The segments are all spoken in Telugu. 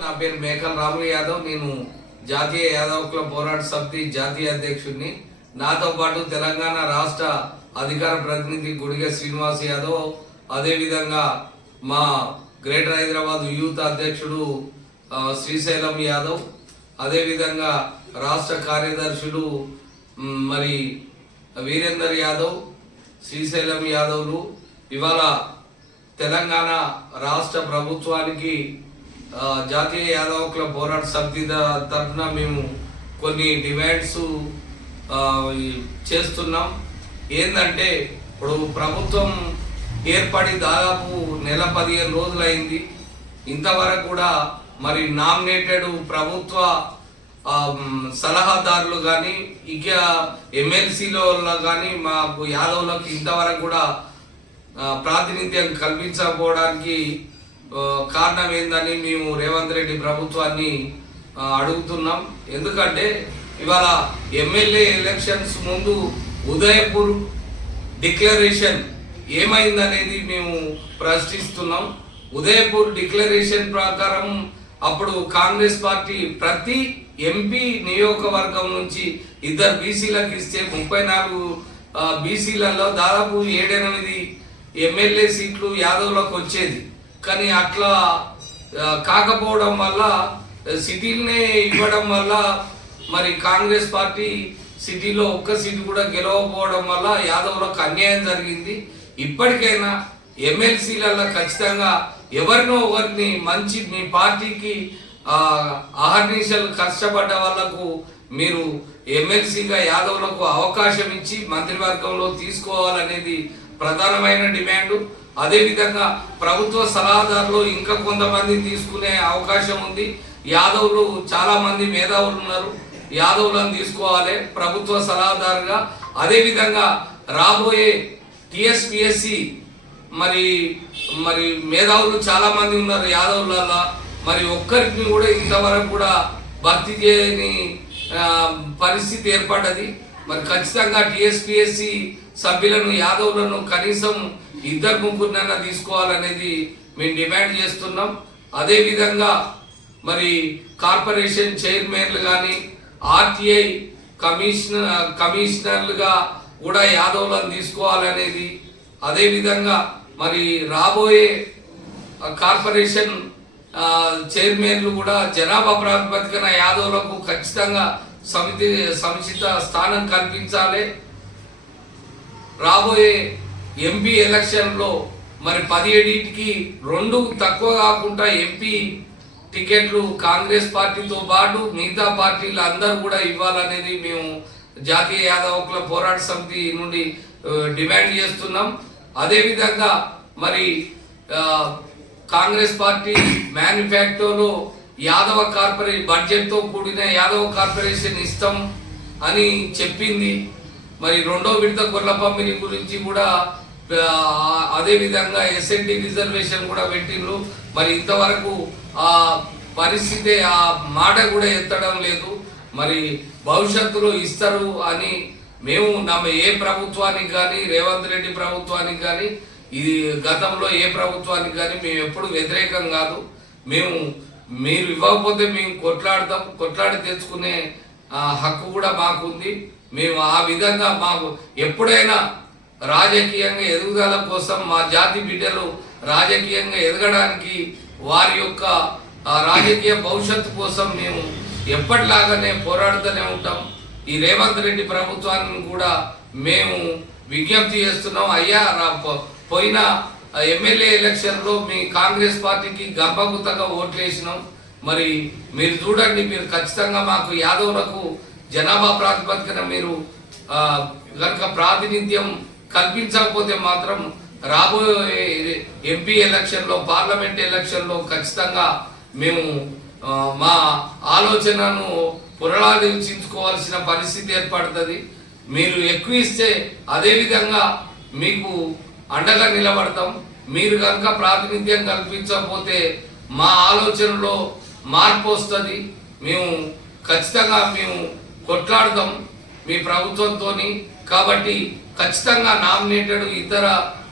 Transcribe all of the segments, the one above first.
నా పేరు మేకల్ రాములు యాదవ్. నేను జాతీయ యాదవ్ క్లబ్ పోరాట సమితి జాతీయ అధ్యక్షుడిని. నాతో పాటు తెలంగాణ రాష్ట్ర అధికార ప్రతినిధి గుడిగ శ్రీనివాస్ యాదవ్. అదేవిధంగా మా గ్రేటర్ హైదరాబాద్ యూత్ అధ్యక్షుడు శ్రీశైలం యాదవ్. అదేవిధంగా రాష్ట్ర కార్యదర్శులు మరి వీరేందర్ యాదవ్ శ్రీశైలం యాదవ్లు. ఇవాళ తెలంగాణ రాష్ట్ర ప్రభుత్వానికి జాతీయ యాదవ్ క్లబ్ పోరాట సమితి తరఫున మేము కొన్ని డిమాండ్స్ చేస్తున్నాం. ఏంటంటే ఇప్పుడు ప్రభుత్వం ఏర్పడి దాదాపు నెల పదిహేను రోజులైంది. ఇంతవరకు కూడా మరి నామినేటెడ్ ప్రభుత్వ సలహాదారులు కానీ ఇక ఎమ్మెల్సీలో కానీ మాకు యాదవులకు ఇంతవరకు కూడా ప్రాతినిధ్యం కల్పించకపోవడానికి కారణం ఏందని మేము రేవంత్ రెడ్డి ప్రభుత్వాన్ని అడుగుతున్నాం. ఎందుకంటే ఇవాళ ఎమ్మెల్యే ఎలక్షన్స్ ముందు ఉదయపూర్ డిక్లరేషన్ ఏమైందనేది మేము ప్రశ్నిస్తున్నాం. ఉదయపూర్ డిక్లరేషన్ ప్రకారం అప్పుడు కాంగ్రెస్ పార్టీ ప్రతి ఎంపీ నియోజకవర్గం నుంచి ఇద్దరు బీసీలకు ఇస్తే ముప్పై నాలుగు బీసీలలో దాదాపు ఏడెనిమిది ఎమ్మెల్యే సీట్లు యాదవ్లకు వచ్చేది. కానీ అట్లా కాకపోవడం వల్ల సిటీలనే ఇవ్వడం వల్ల మరి కాంగ్రెస్ పార్టీ సిటీలో ఒక్క సీటు కూడా గెలవకపోవడం వల్ల యాదవ్లకు అన్యాయం జరిగింది. ఇప్పటికైనా ఎమ్మెల్సీలలో ఖచ్చితంగా ఎవరినో ఒకరిని మంచి మీ పార్టీకి ఆ, అహర్నిశలు కష్టపడ్డ వాళ్ళకు మీరు ఎమ్మెల్సీగా యాదవ్లకు అవకాశం ఇచ్చి మంత్రివర్గంలో తీసుకోవాలనేది ప్రధానమైన డిమాండ్. అదేవిధంగా ప్రభుత్వ సలహాదారులు ఇంకా కొంతమంది తీసుకునే అవకాశం ఉంది. యాదవులు చాలా మంది మేధావులు ఉన్నారు. యాదవులను తీసుకోవాలి ప్రభుత్వ సలహాదారుగా. అదేవిధంగా రాబోయే టిఎస్పిఎస్సి మరి మరి మేధావులు చాలా మంది ఉన్నారు యాదవులలో మరి ఒక్కరిని కూడా ఇంతవరకు కూడా భర్తీ చేయని పరిస్థితి ఏర్పడ్డది. మరి ఖచ్చితంగా టిఎస్పిఎస్సి సభ్యులను యాదవులను కనీసం ఇద్దరు ముగ్గురినైనా తీసుకోవాలనేది మేము డిమాండ్ చేస్తున్నాం. అదేవిధంగా మరి కార్పొరేషన్ చైర్మన్లు కానీ ఆర్టీఐ కమిషనర్ కమిషనర్లుగా కూడా యాదవులను తీసుకోవాలనేది. అదేవిధంగా మరి రాబోయే కార్పొరేషన్ చైర్మన్లు కూడా జనాభా ప్రాతిపదికన యాదవులకు ఖచ్చితంగా సమితి సముచిత స్థానం కల్పించాలి. రాబోయే ఎంపీ ఎలక్షన్లో మరి పదిహేడింటికి రెండు తక్కువ కాకుండా ఎంపీ టికెట్లు కాంగ్రెస్ పార్టీతో పాటు మిగతా పార్టీలు అందరూ కూడా ఇవ్వాలనేది మేము జాతీయ యాదవకుల పోరాట సమితి నుండి డిమాండ్ చేస్తున్నాం. అదేవిధంగా మరి కాంగ్రెస్ పార్టీ మేనిఫెస్టోలో యాదవ కార్పొరేషన్ బడ్జెట్తో కూడిన యాదవ కార్పొరేషన్ ఇష్టం అని చెప్పింది. మరి రెండో విడత గొర్రెల పంపిణీ గురించి కూడా అదే విధంగా ఎస్ఎన్డి రిజర్వేషన్ కూడా పెట్టిండ్రు. మరి ఇంతవరకు ఆ పరిస్థితి ఆ మాట కూడా ఎత్తడం లేదు. మరి భవిష్యత్తులో ఇస్తారు అని మేము నమ్మ ఏ ప్రభుత్వానికి కానీ రేవంత్ రెడ్డి ప్రభుత్వానికి కానీ ఇది గతంలో ఏ ప్రభుత్వానికి కానీ మేము ఎప్పుడు వ్యతిరేకం కాదు. మేము మీరు ఇవ్వకపోతే మేము కొట్లాడతాం. కొట్లాడి తెచ్చుకునే ఆ, హక్కు కూడా మాకుంది. మేము ఆ విధంగా మాకు ఎప్పుడైనా రాజకీయంగా ఎదుగుదల కోసం మా జాతి బిడ్డలు రాజకీయంగా ఎదగడానికి వారి యొక్క రాజకీయ భవిష్యత్తు కోసం మేము ఎప్పటిలాగానే పోరాడుతూనే ఉంటాం. ఈ రేవంత్ రెడ్డి ప్రభుత్వాన్ని కూడా మేము విజ్ఞప్తి చేస్తున్నాం. అయ్యా రా- పోయిన ఎమ్మెల్యే ఎలక్షన్లో మీ కాంగ్రెస్ పార్టీకి గంపగుత్తగా ఓట్లేసినాం. మరి మీరు చూడండి మీరు ఖచ్చితంగా మాకు యాదవులకు జనాభా ప్రాతిపదికన మీరు ఆ, గనుక ప్రాతినిధ్యం కల్పించకపోతే మాత్రం రాబోయే ఎంపీ ఎలక్షన్లో పార్లమెంట్ ఎలక్షన్లో ఖచ్చితంగా మేము మా ఆలోచనను పునరాలోచించుకోవాల్సిన పరిస్థితి ఏర్పడుతుంది. మీరు ఎక్కువ ఇస్తే అదేవిధంగా మీకు అండగా నిలబడతాం. మీరు కనుక ప్రాతినిధ్యం కల్పించకపోతే మా ఆలోచనలో మార్పు వస్తుంది. మేము ఖచ్చితంగా మేము కొట్లాడతాం మీ ప్రభుత్వంతో కాబట్టి ఖచ్చితంగా నామినేటెడ్ ఇతర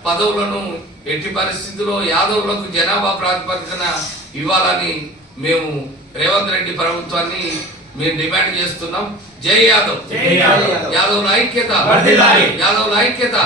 పదవులను ఎట్టి పరిస్థితుల్లో యాదవులకు జనాభా ప్రాతిపదికన ఇవ్వాలని మేము రేవంత్ రెడ్డి ప్రభుత్వాన్ని మేము డిమాండ్ చేస్తున్నాం జై యాదవ్ యాదవ్. యాదవ్ ఐక్యత. యాదవ్ ఐక్యత.